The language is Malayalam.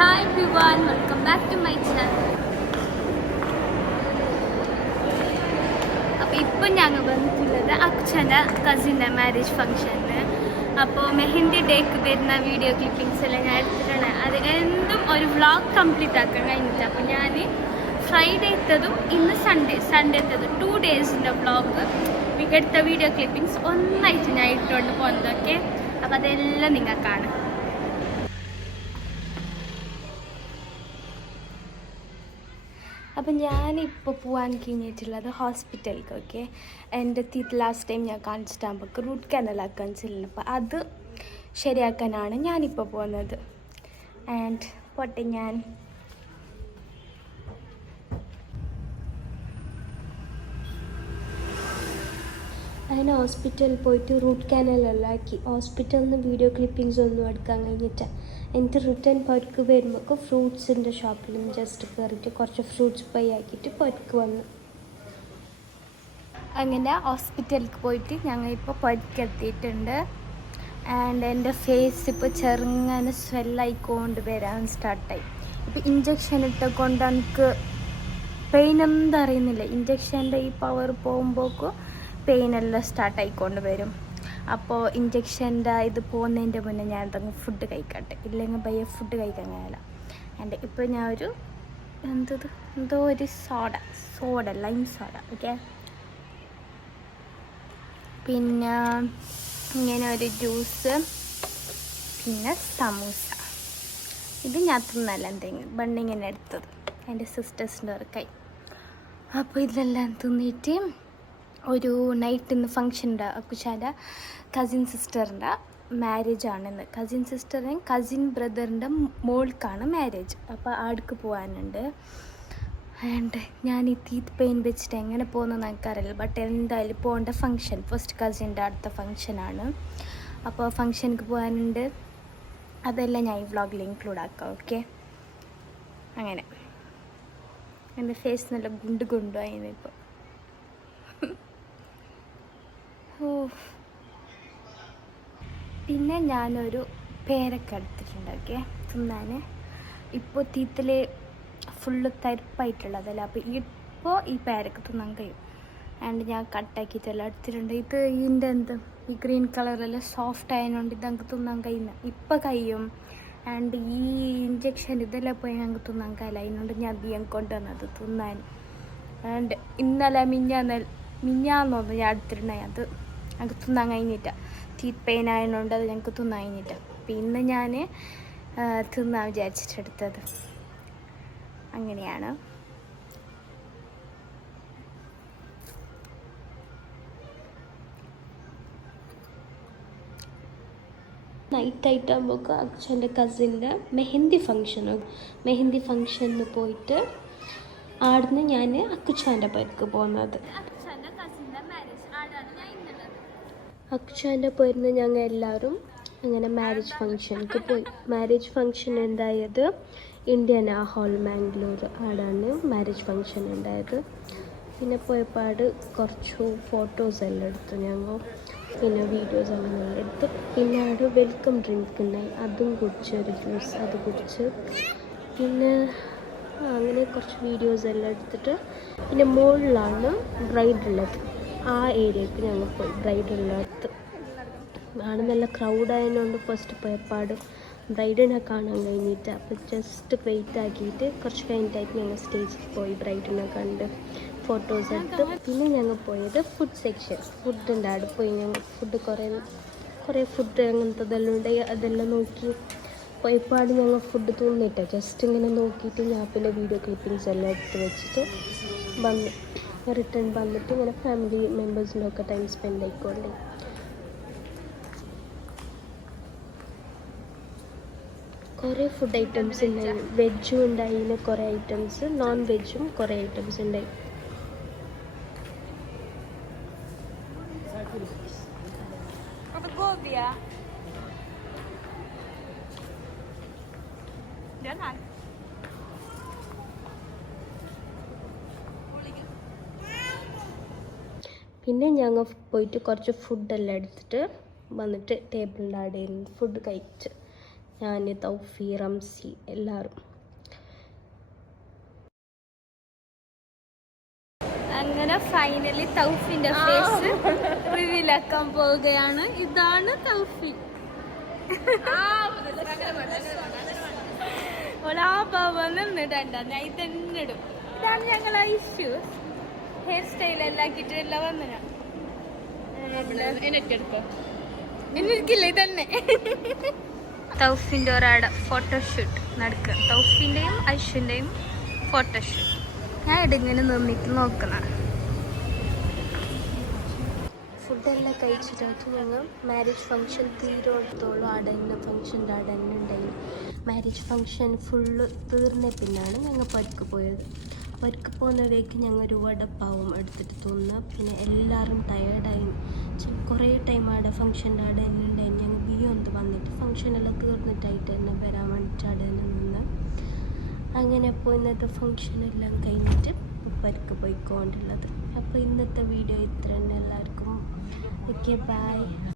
Hi everyone, welcome back to my channel. അപ്പോൾ ഇപ്പോൾ ഞങ്ങൾ വന്നിട്ടുള്ളത് അക്ഷൻ്റെ കസിൻ്റെ മാരേജ് ഫംഗ്ഷന്. അപ്പോൾ മെഹന്തി ഡേക്ക് വരുന്ന വീഡിയോ ക്ലിപ്പിങ്സ് എല്ലാം ഞാൻ എടുത്തിട്ടാണ്. അത് എന്തും ഒരു വ്ളോഗ് കംപ്ലീറ്റ് ആക്കാൻ കഴിഞ്ഞിട്ട്. അപ്പോൾ ഞാൻ ഫ്രൈഡേത്തതും ഇന്ന് സൺഡേത്തതും 2 ഡേയ്സിൻ്റെ വ്ളോഗ് എടുത്ത വീഡിയോ ക്ലിപ്പിങ്സ് ഒന്നായിട്ട് ഞാൻ ഇട്ടുകൊണ്ട് പോകുന്നതൊക്കെ. അപ്പോൾ അതെല്ലാം നിങ്ങൾ കാണും. അപ്പം ഞാനിപ്പോൾ പോകാൻ കഴിഞ്ഞിട്ടുള്ളത് ഹോസ്പിറ്റലിലേക്ക്. ഓക്കെ, എൻ്റെ ടീത്ത് ലാസ്റ്റ് ടൈം ഞാൻ കാണിച്ചിട്ടാകുമ്പോൾ റൂട്ട് കനലാക്കാൻ ചെല്ലുന്നത്. അപ്പോൾ അത് ശരിയാക്കാനാണ് ഞാനിപ്പോൾ പോകുന്നത്. ആൻഡ് പോട്ടെ, ഞാൻ അതിന് ഹോസ്പിറ്റലിൽ പോയിട്ട് റൂട്ട് കനാലെല്ലാം ആക്കി. ഹോസ്പിറ്റലിൽ നിന്ന് വീഡിയോ ക്ലിപ്പിങ്സ് ഒന്നും എടുക്കാൻ കഴിഞ്ഞിട്ടാണ്. എനിക്ക് റിട്ടേൺ പൊരക്ക് വരുമ്പോൾ ഫ്രൂട്ട്സിൻ്റെ ഷോപ്പിലും ജസ്റ്റ് കയറിയിട്ട് കുറച്ച് ഫ്രൂട്ട്സ് പൈ ആക്കിയിട്ട് പൊരക്ക് വന്നു. അങ്ങനെ ഹോസ്പിറ്റലിലേക്ക് പോയിട്ട് ഞങ്ങളിപ്പോൾ പൊരക്കെത്തിയിട്ടുണ്ട്. ആൻഡ് എൻ്റെ ഫേസ് ഇപ്പോൾ ചെറുങ്ങനെ സ്വെല്ലായിക്കൊണ്ട് വരാൻ സ്റ്റാർട്ടായി. ഇപ്പോൾ ഇഞ്ചക്ഷൻ ഇട്ടുകൊണ്ട് എനിക്ക് പെയിൻ എന്താ അറിയുന്നില്ല. ഇഞ്ചക്ഷൻ്റെ ഈ പവർ പോകുമ്പോഴേക്കും പെയിനെല്ലാം സ്റ്റാർട്ടായിക്കൊണ്ട് വരും. അപ്പോൾ ഇഞ്ചക്ഷൻ്റെ ഇത് പോകുന്നതിൻ്റെ മുന്നേ ഞാൻ എന്തെങ്കിലും ഫുഡ് കഴിക്കട്ടെ, ഇല്ലെങ്കിൽ പയ്യെ ഫുഡ് കഴിക്കാൻ കഴിയില്ല. ആൻഡ് ഇപ്പോൾ ഞാൻ ഒരു എന്തോ ഒരു സോഡ ലൈം സോഡ. ഓക്കെ, പിന്നെ ഇങ്ങനെ ഒരു ജ്യൂസ്, പിന്നെ സമൂസ. ഇത് ഞാൻ തിന്നല്ല, എന്തെങ്കിലും ബണ്ണിങ്ങനെ എടുത്തത് എൻ്റെ സിസ്റ്റേഴ്സിൻ്റെ വർക്കായി. അപ്പോൾ ഇതെല്ലാം തിന്നിട്ട് ഒരു നൈറ്റ് ഇന്ന് ഫംഗ്ഷൻ ഉണ്ട്. അക്കുശാൻ്റെ കസിൻ സിസ്റ്ററിൻ്റെ മാരേജാണിന്ന്. കസിൻ സിസ്റ്ററിൻ്റെയും കസിൻ ബ്രദറിൻ്റെ മോൾക്കാണ് മാരേജ്. അപ്പോൾ ആടക്ക് പോകാനുണ്ട്. ആൻഡ് ഞാൻ ഈ ടീത്ത് പെയിൻ വെച്ചിട്ട് എങ്ങനെ പോകുന്നതെന്ന് എനിക്കറിയില്ല. ബട്ട് എന്തായാലും പോകേണ്ട ഫംഗ്ഷൻ ഫസ്റ്റ് കസിൻ്റെ അടുത്ത ഫംഗ്ഷനാണ്. അപ്പോൾ ഫംഗ്ഷനിക്ക് പോകാനുണ്ട്. അതെല്ലാം ഞാൻ ഈ വ്ളോഗിൽ ഇൻക്ലൂഡ് ആക്കാം. ഓക്കെ, അങ്ങനെ എൻ്റെ ഫേസ് നല്ല ഗുണ്ടുമായിരുന്നു ഇപ്പോൾ. പിന്നെ ഞാനൊരു പേരക്ക എടുത്തിട്ടുണ്ട്. ഓക്കെ, തിന്നാൻ. ഇപ്പോൾ ടീത്തിൽ ഫുള്ള് തരിപ്പായിട്ടുള്ളതല്ല. അപ്പോൾ ഇപ്പോൾ ഈ പേരക്ക തിന്നാൻ കഴിയും. ആൻഡ് ഞാൻ കട്ടാക്കിയിട്ടെല്ലാം എടുത്തിട്ടുണ്ട്. ഇത് ഇതിൻ്റെ ഈ ഗ്രീൻ കളറെല്ലാം സോഫ്റ്റ് ആയതുകൊണ്ട് ഇത് ഞങ്ങൾക്ക് തിന്നാൻ കഴിയുന്ന ഇപ്പം കഴിയും. ആൻഡ് ഈ ഇഞ്ചക്ഷൻ ഇതെല്ലാം പോയി ഞങ്ങൾക്ക് തിന്നാൻ കഴിയില്ല. അതിനോണ്ട് ഞാൻ അധികം കൊണ്ടുവന്നത് തിന്നാൻ. ആൻഡ് ഇന്നലെ മിഞ്ഞാന്നൊന്ന് ഞാൻ എടുത്തിട്ടുണ്ടായി. അത് ഞങ്ങൾക്ക് തിന്നാൻ കഴിഞ്ഞിട്ട് ടീത്ത് പെയിൻ ആയതുകൊണ്ട് അത് ഞങ്ങൾക്ക് തിന്നാൻ കഴിഞ്ഞിട്ട്. പിന്നെ ഞാൻ തിന്നാൻ വിചാരിച്ചിട്ടെടുത്തത്. അങ്ങനെയാണ്. നൈറ്റായിട്ടാകുമ്പോൾ അച്ഛൻ്റെ കസിൻ്റെ മെഹന്തി ഫംഗ്ഷന് പോയിട്ട് ആടുന്ന് ഞാൻ അക്കുച്ചാൻ്റെ പേർക്ക് പോകുന്നത്. അക്കുച്ചാൻ്റെ പേരിന് ഞങ്ങൾ എല്ലാവരും അങ്ങനെ മാരേജ് ഫംഗ്ഷനിക്ക് പോയി. മാരേജ് ഫംഗ്ഷൻ ഉണ്ടായത് ഇന്ത്യൻ ഹാൾ മാംഗ്ലൂർ. ആടാണ് മാരേജ് ഫംഗ്ഷൻ ഉണ്ടായത്. പിന്നെ പോയപ്പാട് കുറച്ച് ഫോട്ടോസ് എല്ലാം എടുത്തു ഞങ്ങൾ. പിന്നെ വീഡിയോസ് അങ്ങനെ എടുത്ത്. പിന്നെ ആട് വെൽക്കം ഡ്രിങ്ക് ഉണ്ടായി, അതും കുടിച്ച്, ഒരു ജ്യൂസ് അത് കുടിച്ച്. പിന്നെ അങ്ങനെ കുറച്ച് വീഡിയോസ് എല്ലാം എടുത്തിട്ട് പിന്നെ മുകളിലാണ് ബ്രൈഡുള്ളത്. ആ ഏരിയക്ക് ഞങ്ങൾ പോയി. ബ്രൈഡുള്ളടുത്ത് ആണ് നല്ല ക്രൗഡായതുകൊണ്ട് ഫസ്റ്റ് പോയപ്പാട് ബ്രൈഡിനെ കാണാൻ കഴിഞ്ഞിട്ട്. അപ്പോൾ ജസ്റ്റ് വെയിറ്റ് ആക്കിയിട്ട് കുറച്ച് കഴിഞ്ഞിട്ടായിട്ട് ഞങ്ങൾ സ്റ്റേജിൽ പോയി ബ്രൈഡിനെ കണ്ട് ഫോട്ടോസ് എടുത്ത്. പിന്നെ ഞങ്ങൾ പോയത് ഫുഡ് സെക്ഷൻ. ഫുഡിൻ്റെ അവിടെ പോയി ഞങ്ങൾ കുറേ ഫുഡ് അങ്ങനത്തതെല്ലാം ഉണ്ട്. അതെല്ലാം നോക്കി പോയപ്പാട് ഞങ്ങൾ ഫുഡ് തോന്നിയിട്ട് ജസ്റ്റ് ഇങ്ങനെ നോക്കിയിട്ട് ഞാൻ പിന്നെ വീഡിയോ ക്ലിപ്പിങ്സ് എല്ലാം എടുത്ത് വെച്ചിട്ട് റിട്ടേൺ വന്നിട്ട് ഇങ്ങനെ ഫാമിലി മെമ്പേഴ്സിനൊക്കെ ടൈം സ്പെൻഡ് ആയിക്കോണ്ടേ. കുറേ ഫുഡ് ഐറ്റംസ് ഉണ്ടായി. വെജും ഉണ്ടായി, കുറേ ഐറ്റംസ്, നോൺ വെജും കുറേ ഐറ്റംസ് ഉണ്ടായി. പിന്നെ ഞങ്ങൾ പോയിട്ട് കുറച്ച് ഫുഡെല്ലാം എടുത്തിട്ട് വന്നിട്ട് ടേബിളിൻ്റെ അവിടെ ഫുഡ് കഴിച്ച്. ഞാൻ, തൗഫി, റംസി എല്ലാവരും. അങ്ങനെ ഫൈനലി തൗഫിന്റെ ഫേസ് റിവീൽ ആക്കാൻ പോവുകയാണ്. ഇതാണ് തൗഫി. ഇടും. ഇതാണ് ഞങ്ങൾ ഐഷ്യൂ. ഹെയർ സ്റ്റൈൽ എല്ലാം ആക്കിയിട്ടില്ല വന്ന എനിക്കില്ല ഇതന്നെ. തൗഫിന്റെ ഒരാടെ ഫോട്ടോഷൂട്ട് നടക്കുക. തൗഫിന്റെയും ഐഷുന്റെയും ഫോട്ടോഷൂട്ട്. ഞാൻ ഇടിങ്ങനെ നിന്നിട്ട് നോക്കണം. ഫുഡെല്ലാം കഴിച്ചിട്ടായിട്ട് ഞങ്ങൾ മാരേജ് ഫങ്ഷൻ തീരോടത്തോളം അവിടെ തന്നെ ഫങ്ഷൻ്റെ അവിടെ തന്നെ ഉണ്ടായി. മാരേജ് ഫങ്ഷൻ ഫുള്ള് തീർന്ന പിന്നാണ് ഞങ്ങൾ പരുക്ക് പോയത്. പരുക്ക് പോകുന്ന വേക്ക് ഞങ്ങൾ ഒരു വടപ്പാവും എടുത്തിട്ട് തോന്നുക. പിന്നെ എല്ലാവരും ടയേർഡായി. കുറേ ടൈം അവിടെ ഫങ്ഷൻ്റെ അവിടെ തന്നെ ഉണ്ടായി. ഞങ്ങൾ ബിയൊന്ന് വന്നിട്ട് ഫങ്ഷനെല്ലാം തീർന്നിട്ടായിട്ട് തന്നെ വരാൻ വേണ്ടിയിട്ട് അവിടെ തന്നെ നിന്ന്. അങ്ങനെ അപ്പോൾ ഇന്നത്തെ ഫങ്ഷനെല്ലാം കഴിഞ്ഞിട്ട് പരുക്ക് പോയിക്കൊണ്ടുള്ളത്. അപ്പോൾ ഇന്നത്തെ വീഡിയോ ഇത്ര തന്നെ. എല്ലാവർക്കും ഓക്കെ, ബൈ.